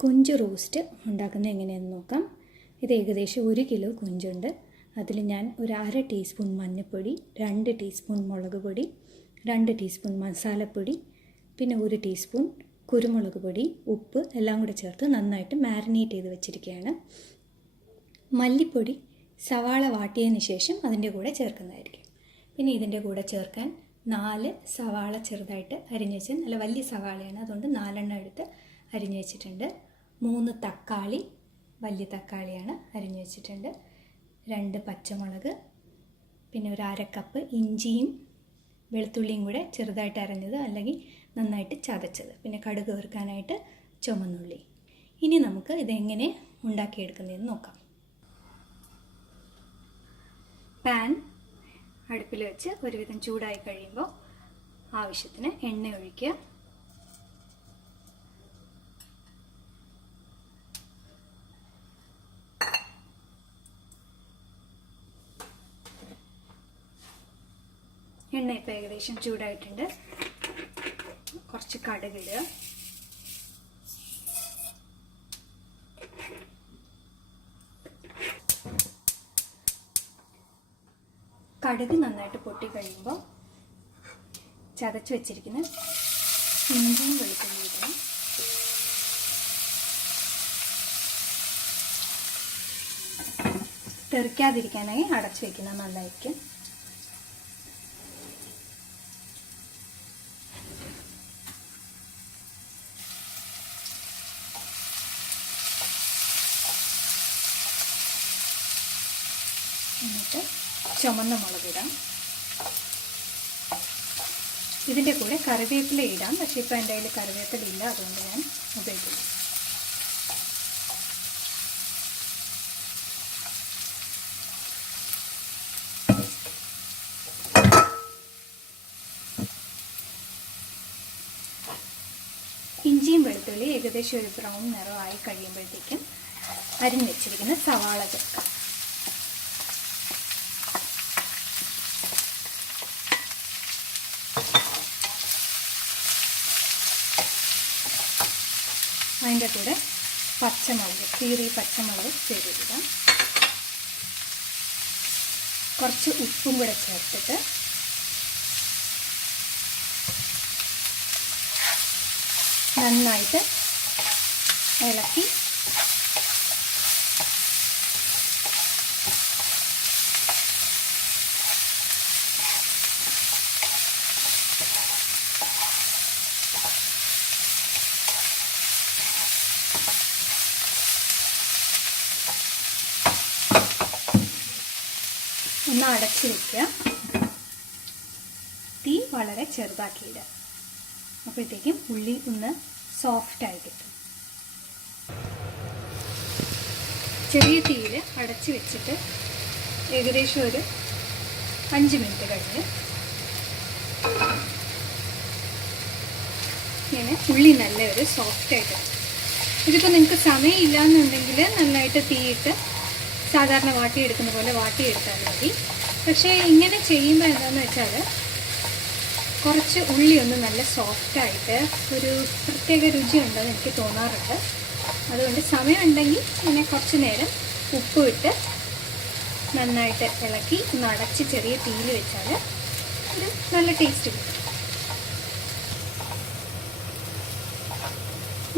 കൊഞ്ച് റോസ്റ്റ് ഉണ്ടാക്കുന്നത് എങ്ങനെയെന്ന് നോക്കാം. ഇത് ഏകദേശം 1 കിലോ കൊഞ്ചുണ്ട്. അതിൽ ഞാൻ ഒരു 1/2 ടീസ്പൂൺ മഞ്ഞൾപ്പൊടി, 2 ടീസ്പൂൺ മുളക് പൊടി, 2 ടീസ്പൂൺ മസാലപ്പൊടി, പിന്നെ 1 ടീസ്പൂൺ കുരുമുളക് പൊടി, ഉപ്പ് എല്ലാം കൂടെ ചേർത്ത് നന്നായിട്ട് മാരിനേറ്റ് ചെയ്ത് വെച്ചിരിക്കുകയാണ്. മല്ലിപ്പൊടി സവാള വാട്ടിയതിന് ശേഷം അതിൻ്റെ കൂടെ ചേർക്കുന്നതായിരിക്കും. പിന്നെ ഇതിൻ്റെ കൂടെ ചേർക്കാൻ 4 സവാള ചെറുതായിട്ട് അരിഞ്ഞ് വെച്ച്, നല്ല വലിയ സവാളയാണ്, അതുകൊണ്ട് 4 എണ്ണം എടുത്ത് അരിഞ്ഞ് വെച്ചിട്ടുണ്ട്. 3 തക്കാളി, വലിയ തക്കാളിയാണ്, അരിഞ്ഞ് വെച്ചിട്ടുണ്ട്. 2 പച്ചമുളക്, പിന്നെ ഒരു 1/2 കപ്പ് ഇഞ്ചിയും വെളുത്തുള്ളിയും കൂടെ ചെറുതായിട്ട് അരഞ്ഞത് അല്ലെങ്കിൽ നന്നായിട്ട് ചതച്ചത്, പിന്നെ കടുക് വറുക്കാനായിട്ട് ചുമന്നുള്ളി. ഇനി നമുക്ക് ഇതെങ്ങനെ ഉണ്ടാക്കിയെടുക്കുന്നതെന്ന് നോക്കാം. പാൻ അടുപ്പിൽ വെച്ച് ഒരുവിധം ചൂടായി കഴിയുമ്പോൾ ആവശ്യത്തിന് എണ്ണ ഒഴിക്കുക. എണ്ണ ഇപ്പോൾ ഏകദേശം ചൂടായിട്ടുണ്ട്. കുറച്ച് കടുകിടുക. കടുക് നന്നായിട്ട് പൊട്ടി കഴിയുമ്പോൾ ചതച്ച് വെച്ചിരിക്കുന്ന ഇഞ്ചിയും വെളുത്തുള്ളിയും ഇടണം. തെറിക്കാതിരിക്കാനായി അടച്ചു വെക്കുന്നത് നല്ലതായിരിക്കും. എന്നിട്ട് ചുമന്ന മുളകിടാം. ഇതിൻ്റെ കൂടെ കറിവേപ്പില ഇടാം, പക്ഷേ ഇപ്പോൾ എൻ്റെ കയ്യിൽ കറിവേപ്പില ഇല്ല, അതുകൊണ്ട് ഞാൻ ഉപയോഗിക്കില്ല. ഇഞ്ചിയും വെളുത്തുള്ളി ഏകദേശം ഒരു ബ്രൗൺ നിറമായി കഴിയുമ്പോഴത്തേക്കും അരിഞ്ഞ് വെച്ചിരിക്കുന്ന സവാള ചേർക്കാം. അതിൻ്റെ കൂടെ പച്ചമുളക്, കീറിയ പച്ചമുളക് ചേർത്തിടുക. കുറച്ച് ഉപ്പും കൂടെ ചേർത്തിട്ട് നന്നായിട്ട് ഇളക്കി ഒന്ന് അടച്ചു വയ്ക്കുക. തീ വളരെ ചെറുതാക്കിയിടുക. അപ്പോഴത്തേക്കും ഉള്ളി ഒന്ന് സോഫ്റ്റായി കിട്ടും. ചെറിയ തീയിൽ അടച്ചു വെച്ചിട്ട് ഏകദേശം ഒരു 5 മിനിറ്റ് കഴിഞ്ഞ് ഇങ്ങനെ ഉള്ളി നല്ലൊരു സോഫ്റ്റായിട്ട്. ഇതിപ്പോൾ നിങ്ങൾക്ക് സമയമില്ല എന്നുണ്ടെങ്കിൽ നന്നായിട്ട് തീയിട്ട് സാധാരണ വാട്ടിയെടുക്കുന്ന പോലെ വാട്ടിയെടുത്താൽ മതി. പക്ഷേ ഇങ്ങനെ ചെയ്യുമ്പോൾ എന്താണെന്ന് വെച്ചാൽ കുറച്ച് ഉള്ളി ഒന്ന് നല്ല സോഫ്റ്റായിട്ട് ഒരു പ്രത്യേക രുചിയുണ്ടെന്ന് എനിക്ക് തോന്നാറുണ്ട്. അതുകൊണ്ട് സമയമുണ്ടെങ്കിൽ ഇങ്ങനെ കുറച്ച് നേരം ഉപ്പ് ഇട്ട് നന്നായിട്ട് ഇളക്കി ഒന്ന് അടച്ച് ചെറിയ തീയിൽ വെച്ചാൽ ഒരു നല്ല ടേസ്റ്റ് കിട്ടും.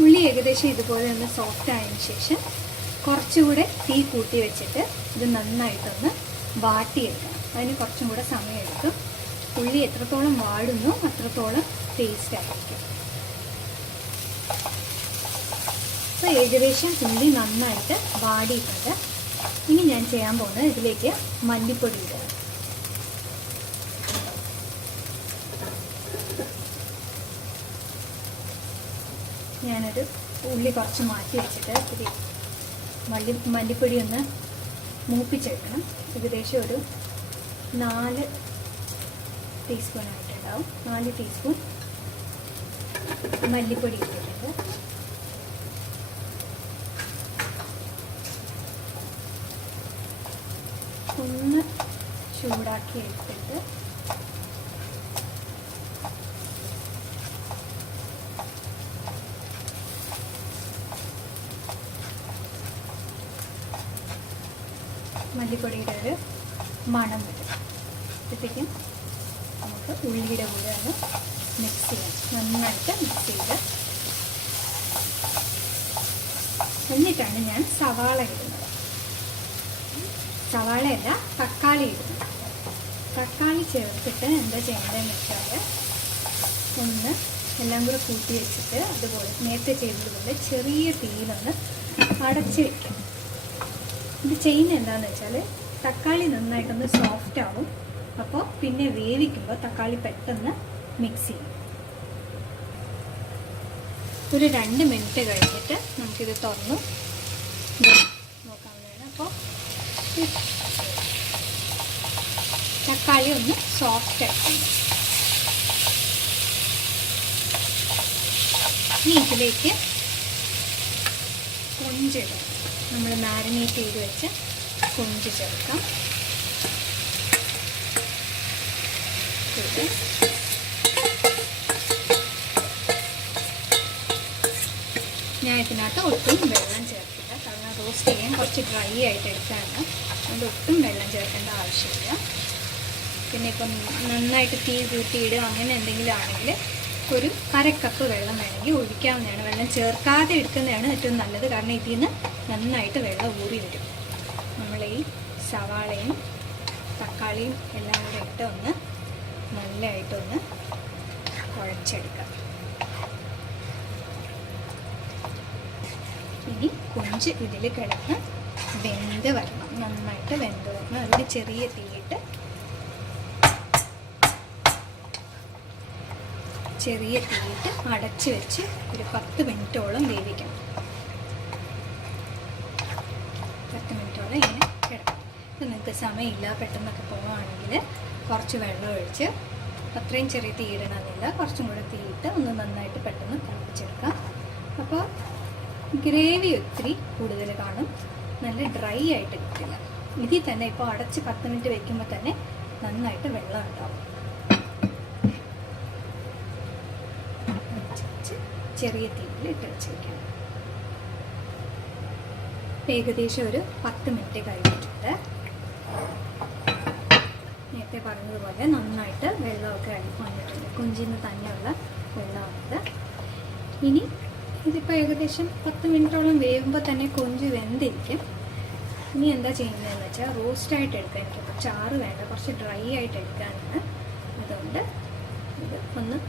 ഉള്ളി ഏകദേശം ഇതുപോലെ ഒന്ന് സോഫ്റ്റ് ആയതിനു ശേഷം കുറച്ചുകൂടെ തീ കൂട്ടി വെച്ചിട്ട് ഇത് നന്നായിട്ടൊന്ന് വാട്ടിയെടുക്കണം. അതിന് കുറച്ചും കൂടെ സമയമെടുക്കും. ഉള്ളി എത്രത്തോളം വാടുന്നു അത്രത്തോളം ടേസ്റ്റ് ആയിരിക്കും. അപ്പോൾ ഏകദേശം ഉള്ളി നന്നായിട്ട് വാടിയിട്ടുണ്ട്. ഇനി ഞാൻ ചെയ്യാൻ പോകുന്നത് ഇതിലേക്ക് മല്ലിപ്പൊടി ഇടുക. ഞാനൊരു ഉള്ളി കുറച്ച് മാറ്റി വെച്ചിട്ട് ഇത് മല്ലിപ്പൊടി ഒന്ന് മൂപ്പിച്ചെടുക്കണം. ഏകദേശം ഒരു 4 ടീസ്പൂൺ ആയിട്ടുണ്ടാവും. 4 ടീസ്പൂൺ മല്ലിപ്പൊടി ഇട്ടിട്ടുണ്ട്. ഒന്ന് ചൂടാക്കി എടുത്തിട്ട് മല്ലിപ്പൊടിയുടെ ഒരു മണം വരും. അപ്പോഴത്തേക്കും നമുക്ക് ഉള്ളിയുടെ കൂടെ ഒന്ന് മിക്സ് ചെയ്യാം. നന്നായിട്ട് മിക്സ് ചെയ്ത് എന്നിട്ടാണ് ഞാൻ സവാള ഇടുന്നത്. സവാളയല്ല, തക്കാളി ഇടുന്നത്. തക്കാളി ചേർത്തിട്ട് എന്താ ചെയ്യേണ്ടതെന്ന് വെച്ചാൽ ഒന്ന് എല്ലാം കൂടെ കൂട്ടി വെച്ചിട്ട് അതുപോലെ നേരത്തെ ചെയ്തതുപോലെ ചെറിയ തീയിലൊന്ന് അടച്ച് വയ്ക്കാം. ഇത് ചെയ്യുന്നത് എന്താണെന്ന് വെച്ചാൽ തക്കാളി നന്നായിട്ടൊന്ന് സോഫ്റ്റ് ആവും. അപ്പോൾ പിന്നെ വേവിക്കുമ്പോൾ തക്കാളി പെട്ടെന്ന് മിക്സ് ചെയ്യും. ഒരു 2 മിനിറ്റ് കഴിഞ്ഞിട്ട് നമുക്കിത് തുറന്നു നോക്കാവുന്നതാണ്. അപ്പോൾ തക്കാളി ഒന്ന് സോഫ്റ്റ് ആയിട്ടുണ്ട്. ഇനി ഇതിലേക്ക് കൊഞ്ചിടാം. നമ്മൾ മാരിനേറ്റ് ചെയ്ത് വെച്ച് കൊഞ്ച് ചേർക്കാം. ഞാൻ ഇതിനകത്ത് ഒട്ടും വെള്ളം ചേർക്കില്ല, കാരണം റോസ്റ്റ് ചെയ്യാൻ കുറച്ച് ഡ്രൈ ആയിട്ട് എടുക്കാനാണ്. അതുകൊണ്ട് ഒട്ടും വെള്ളം ചേർക്കേണ്ട ആവശ്യമില്ല. പിന്നെ ഇപ്പം നന്നായിട്ട് തീ കൂട്ടിയിടുക അങ്ങനെ എന്തെങ്കിലും ആണെങ്കിൽ ഒരു 1/2 കപ്പ് വെള്ളം വേണമെങ്കിൽ ഒഴിക്കാവുന്നതാണ്. വെള്ളം ചേർക്കാതെ എടുക്കുന്നതാണ് ഏറ്റവും നല്ലത്, കാരണം ഇതിൽ നിന്ന് നന്നായിട്ട് വെള്ളം ഊറി വരും. നമ്മൾ ഈ സവാളയും തക്കാളിയും എല്ലാം കൂടെ ഇട്ട് ഒന്ന് നല്ലതായിട്ടൊന്ന് കുഴച്ചെടുക്കാം. ഇനി കൊഞ്ച് ഇതിൽ കിടന്ന് വെന്ത് വരണം, നന്നായിട്ട് വെന്ത് വരണം. അതിൽ ചെറിയ തീയിട്ട് അടച്ച് വെച്ച് ഒരു 10 മിനിറ്റോളം വേവിക്കണം. 10 മിനിറ്റോളം ഇങ്ങനെ കിടക്കും. ഇത് നിങ്ങൾക്ക് സമയമില്ല, പെട്ടെന്നൊക്കെ പോവുകയാണെങ്കിൽ കുറച്ച് വെള്ളം ഒഴിച്ച്, അത്രയും ചെറിയ തീയിടണമെന്നില്ല, കുറച്ചും കൂടെ തീയിട്ട് ഒന്ന് നന്നായിട്ട് പെട്ടെന്ന് തിളപ്പിച്ചെടുക്കാം. അപ്പോൾ ഗ്രേവി ഒത്തിരി കൂടുതൽ കാണും, നല്ല ഡ്രൈ ആയിട്ട് കിട്ടില്ല. ഇതിൽ തന്നെ ഇപ്പോൾ അടച്ച് 10 മിനിറ്റ് വെക്കുമ്പോൾ തന്നെ നന്നായിട്ട് വെള്ളം ഉണ്ടാവും. ചെറിയ തീയിൽ ഇട്ട് വെച്ച് വയ്ക്കണം. ഏകദേശം ഒരു 10 മിനിറ്റ് കഴിഞ്ഞിട്ടുണ്ട്. നേരത്തെ പറഞ്ഞതുപോലെ നന്നായിട്ട് വെള്ളമൊക്കെ വന്നിട്ടുണ്ട്. കൊഞ്ചിന് തന്നെയുള്ള വെള്ളമാണിത്. ഇനി ഇതിപ്പോൾ ഏകദേശം 10 മിനിറ്റോളം വേവുമ്പോൾ തന്നെ കൊഞ്ച് വെന്തിരിക്കും. ഇനി എന്താ ചെയ്യുന്നതെന്ന് വെച്ചാൽ റോസ്റ്റായിട്ട് എടുക്കാൻ, എനിക്കിപ്പോൾ ചാറ് വേണ്ട, കുറച്ച് ഡ്രൈ ആയിട്ട് എടുക്കാനാണ്. അതുകൊണ്ട് ഇത് ഒന്ന്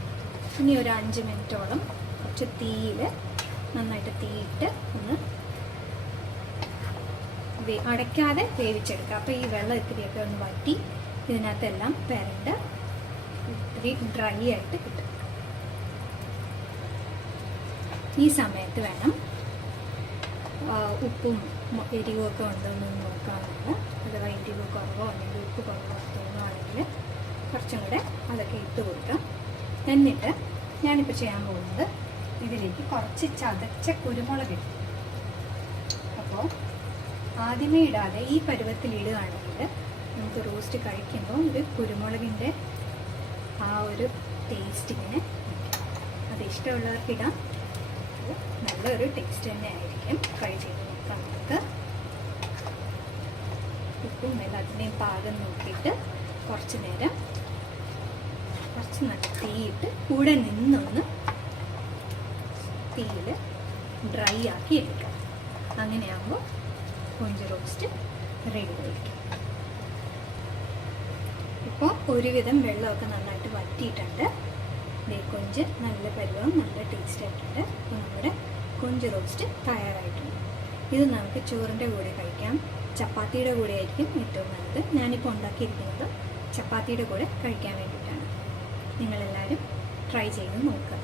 ഇനി ഒരു 5 മിനിറ്റോളം കുറച്ച് തീയിൽ നന്നായിട്ട് തീയിട്ട് ഒന്ന് അടയ്ക്കാതെ വേവിച്ചെടുക്കുക. അപ്പോൾ ഈ വെള്ളം ഇത്തിരിയൊക്കെ ഒന്ന് വറ്റി ഇതിനകത്തെല്ലാം പെരണ്ട് ഇത്തിരി ഡ്രൈ ആയിട്ട് കിട്ടും. ഈ സമയത്ത് വേണം ഉപ്പും എരിവും ഒക്കെ ഉണ്ടോയെന്ന് നോക്കാറുണ്ട്. അഥവാ എരിവ് കുറവോ അല്ലെങ്കിൽ ഉപ്പ് കുറവോ തോന്നുകയാണെങ്കിൽ കുറച്ചും കൂടെ അതൊക്കെ ഇട്ട് കൊടുക്കാം. എന്നിട്ട് ഞാനിപ്പോൾ ചെയ്യാൻ പോകുന്നത് ഇതിലേക്ക് കുറച്ച് ചതച്ച കുരുമുളക് ഇടും. അപ്പോൾ ആദ്യമേ ഇടാതെ ഈ പരുവത്തിൽ ഇടുകയാണെങ്കിൽ നമുക്ക് റോസ്റ്റ് കഴിക്കുമ്പോൾ ഒരു കുരുമുളകിൻ്റെ ആ ഒരു ടേസ്റ്റ് ഇങ്ങനെ അത് ഇഷ്ടമുള്ളവർക്ക് ഇടാം. നല്ലൊരു ടേസ്റ്റ് തന്നെ ആയിരിക്കും. ട്രൈ ചെയ്ത് നോക്കാം. നമുക്ക് ഉപ്പും എല്ലാത്തിനെയും പാകം നോക്കിയിട്ട് കുറച്ച് നേരം കുറച്ച് നല്ല തീയിട്ട് കൂടെ നിന്നൊന്ന് തീയിൽ ഡ്രൈ ആക്കി എടുക്കാം. അങ്ങനെയാകുമ്പോൾ കൊഞ്ച് റോസ്റ്റ് റെഡി ആയിരിക്കും. ഇപ്പോൾ ഒരുവിധം വെള്ളമൊക്കെ നന്നായിട്ട് വറ്റിയിട്ടുണ്ട്. കൊഞ്ച് നല്ല പരുവം നല്ല ടേസ്റ്റ് ആയിട്ടുണ്ട്. അപ്പോൾ നമ്മുടെ കൊഞ്ച് റോസ്റ്റ് തയ്യാറായിട്ടുണ്ട്. ഇത് നമുക്ക് ചോറിൻ്റെ കൂടെ കഴിക്കാം, ചപ്പാത്തിയുടെ കൂടെ ആയിരിക്കും ഏറ്റവും നല്ലത്. ഞാനിപ്പോൾ ഉണ്ടാക്കിയിരിക്കുന്നത് ചപ്പാത്തിയുടെ കൂടെ കഴിക്കാൻ വേണ്ടിയിട്ടാണ്. നിങ്ങളെല്ലാവരും ട്രൈ ചെയ്ത് നോക്കുക.